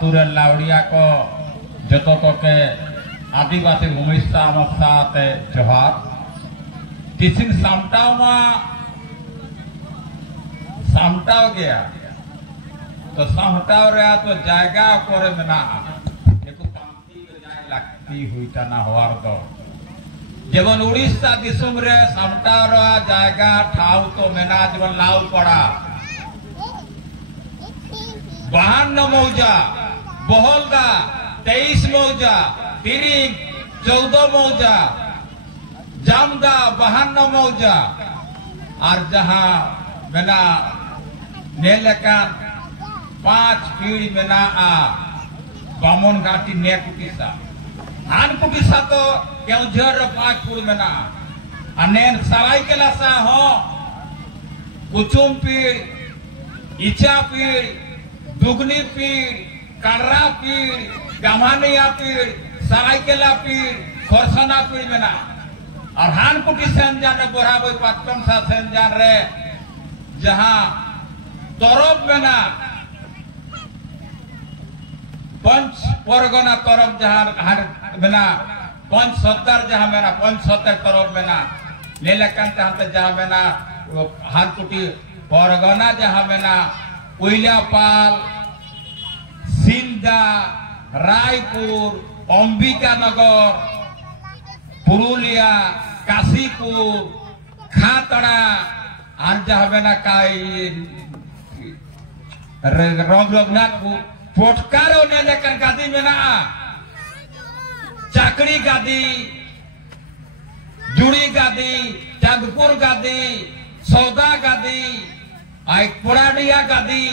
आतुरे लावड़िया को जतो को के आदिवासी भूमिस्था मसाते जोहार किसिन सामटाव गया तो सामटाव रहा तो जायगा करे मेना एको पांती जाय लगती हुई तना होवार दो जेबन उड़ीसा दिसुम रे सामटाव रहा जायगा ठाव तो मेना जेबन लाउ पड़ा 52 मौजा बहलदा 23 मौजा तिरिंग 14 मौजा जामदा 52 मौजा और जहां मेना नेलकान 5 पीढ़ी मेना बामन घाटी ने कुटिसा हान कुटिसा तो केउझर 5 पीढ़ी मेना अनेन सराय के लासा हो कुचुम पीढ़ इचा पीढ़ दुगनी पीढ़ कांडरा पीढ़ गामानिया पीढ़ सरायकेला पीढ़ खरसना पीढ़ मेना और हान कुटी सेन जान बोरा बोई पातकम सा सेन जान रे जहां तरफ मेना पंच परगना तरफ जहां मेना पंच सत्तर जहां मेना पंच सत्तर तरफ मेना नीलकांत जहां मेना हान कुटी परगना जहां मेना उइलापाल सिंधा रायपुर अंबिका नगर पुरुलिया काशीपुर खातड़ा और जहां ना रघुनाथपुर पोटकारो ने लेकर गादी में ना चाकरी गादी जुड़ी गादी जगपुर गादी सौदा गादी पुराडिया गादी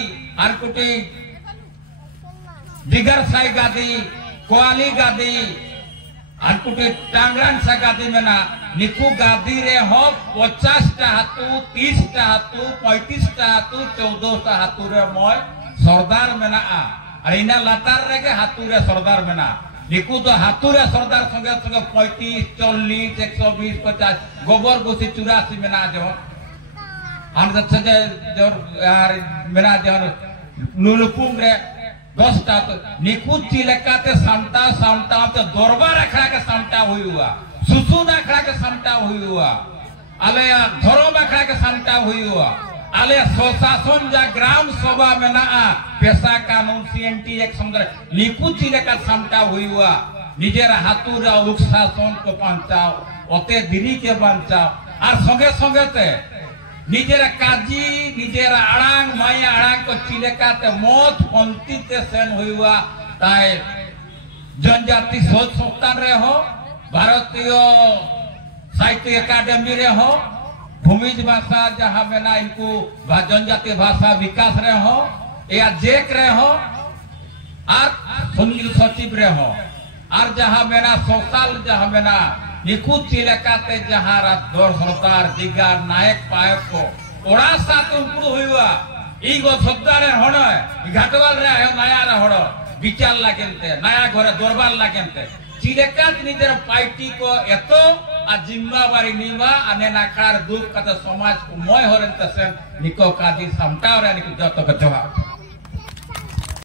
और कुटी दिगर साई गादी कोआली गादी और कुटी टांगरान सा गादी में ना निकू गादी रे हो 50 टा हाथू 30 टा हाथू 35 टा हाथू 14 टा हाथू रे मोय सरदार में ना और इना लातार रे के हाथू रे सरदार में ना निकू तो हाथू रे सरदार संगे संगे 35 40 120 50 गोबर गोसी 84 में ना जो हम सजे जो यार मेरा जो लुलुपुंग रे 10 टा तो निकू चिलकाते सामटा तो दरबार अखड़ा के सामटा हुई हुआ सुसुन अखड़ा के सामटा हुई हुआ आले धर्म अखड़ा के सामटा हुई हुआ आले स्वशासन जा ग्राम सभा में ना पेशा कानून सीएनटी एक समुद्र निकू चिलका सामटा हुई हुआ निजेर हाथुरा उक शासन को बचाओ ओते दिनी के बचाओ और संगे संगे ते निजेर काजी निजेर आड़ांग माया आड़ांग को चिलेकाते मौत पंक्ति ते सेन हुई हुआ ताए जनजाति सोच संस्थान रे हो भारतीय साहित्य अकादमी रे हो भूमिज भाषा जहां में ना इनको जनजाति भाषा विकास रे हो या जेक रे हो और सुनील सचिव रे हो और जहां में ना सोशल जहां में ना निकू चिलेकाते जहां दौर सरदार दिगार नायक पायक को ओड़ा साथ उनको हुआ इगो सद्दारे होनो घाटवाल रे नया रे होड़ो विचार लागेनते नया घरे दरबार लागेनते चिलेकात निजेर पार्टी को एतो आ जिम्मेवारी निवा अने नाकार दुख कते समाज को मय होरनते सेन निको कादी समटाव रे निको जतो के जवाब